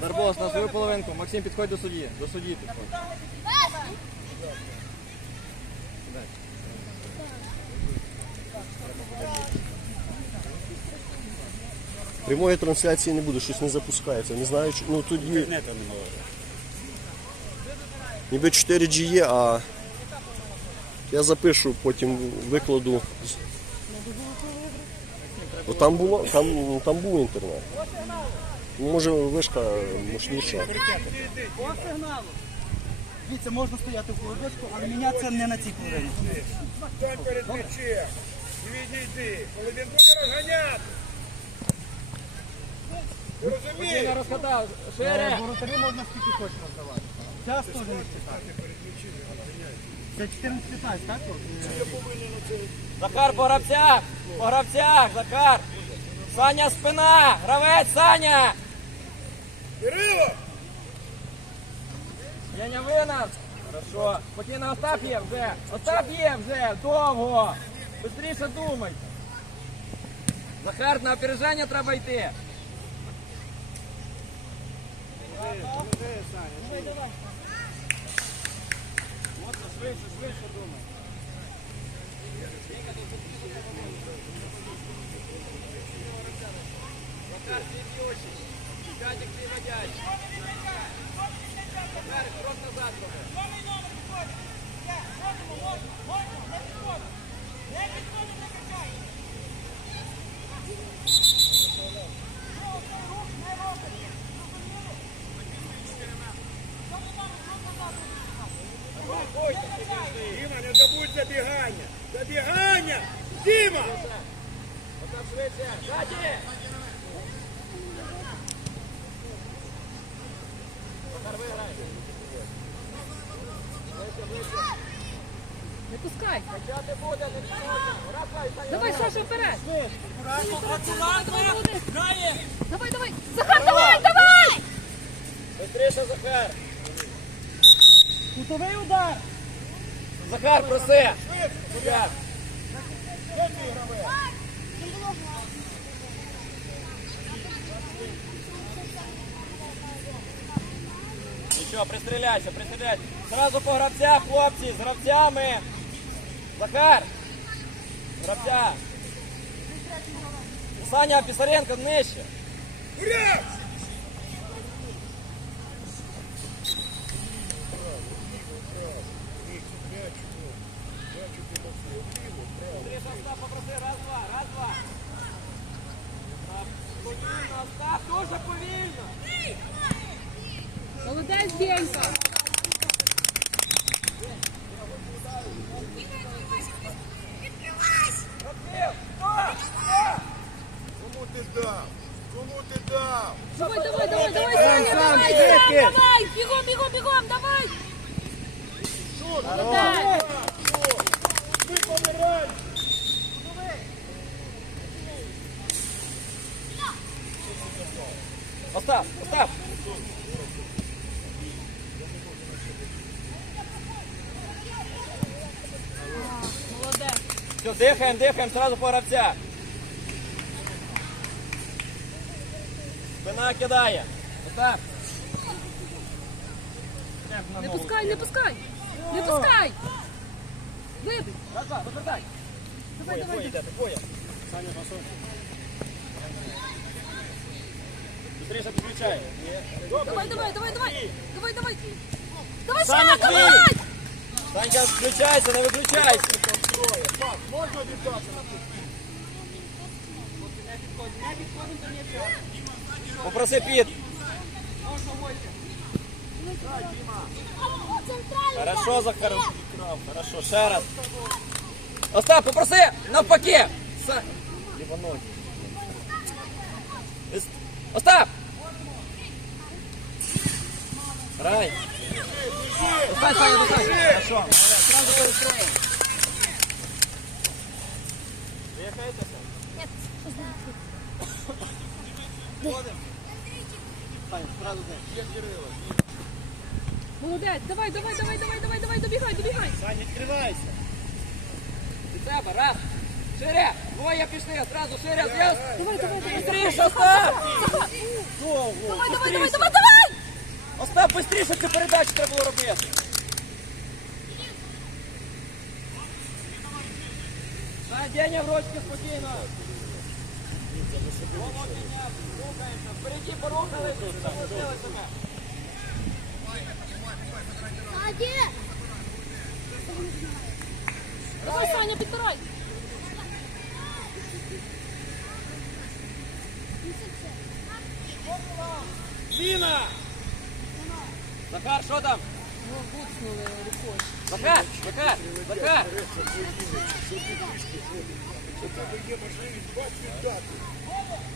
Барбос, на свою половинку. Максим, підходь до судді. До судді підходь. Прямої трансляції не буде, щось не запускається. Не знаю, чи- ну тоді ніби 4G є, а я запишу, потім викладу. Бо там було, там, там був інтернет. Може вишка мощніша. По сигналу. Дивіться, можна стояти в холодочку, але мінятися не на цій хвилині. Стань перед м'ячем. І відійди. Коли він буде розганяти. Розумієш? Я розкатав. Шире. Воротарі можна скільки хочеш роздавати. Час теж не читати. Це 14-15, так? Захар по гравцях. По гравцях, Захар. Саня спина. Гравець, Саня. Кирило! Яня винав. Хорошо. Спокійно, Остап є вже. Остап є вже. Довго. Бистріше думай. Захар, на опереження треба йти. Можна швидше, швидше думай. Захар, світлі очі. Дядик, ти водяй. Захар, крок назад роби. Діма, не забудь забігання. Забігання! Діма! Остап швидше. Ззаді. Захар, виграй. Не пускай. Качати буде, не підходить. Раз, два, і Саня, Давай, Саша, вперед. Давай, давай. Захар, давай, давай. Быстріше, Захар. Кутовий удар. Захар, проси. Захар. Нічого, пристріляйся, пристріляйся. Зразу по гравцях, хлопці, з гравцями. Захар. Гравця. Саня Писаренко нижче. Ура! Быстріше, Остап, попроси. Раз, два, раз, два. Так, Повільно, Остап, дуже повільно. Молодець, Бєнька. Ти дав? Кому ти дав? Давай, давай, давай, давай, Саня, давай, Саня, давай. Бігом, бігом, бігом, давай. Молодець. Ми помираємо! Остап, Остап. Молодець. Все, дихаємо, дихаємо, сразу по гравцях. Спина кидає. Остап. Не пускай, не пускай. Не пускай. Вибий. Раз, два. Давай, Боя, боя давай. боя. Саня, пасуй. Быстріше підключай. Давай, давай, давай, давай. Давай, давай. Давай, Саня, Саня, твій. давай. Санька, включайся, не виключайся. Можна віддати на Попроси під. Хорошо, Захар. Хорошо, ще раз. Остап, попроси, навпаки. Са... Лівоной. Ес- Остап! Грай. Достань, Саня, достань. Хорошо. молодець. Сразу перестроїмо. Виїхаєтеся? Саня, сразу де. Є Кирило. Молодець. Давай, давай, давай, давай, давай, давай, добігай, добігай. Саня, відкривайся. Від тебе, раз. Шире! Двоє пішли, одразу шире, з'яз! Быстріше, Остап! Давай, давай, давай, давай, давай! Остап, быстріше цю передачу треба було робити! Надіння в ручки спокійно! Володіння, рухаємося, впереді порухали, тут запустили себе! Давай, Саня, підбирай! Зіна! Захар, що там? Буцнули рукою. Захар, Захар, Захар! Є можливість два дати.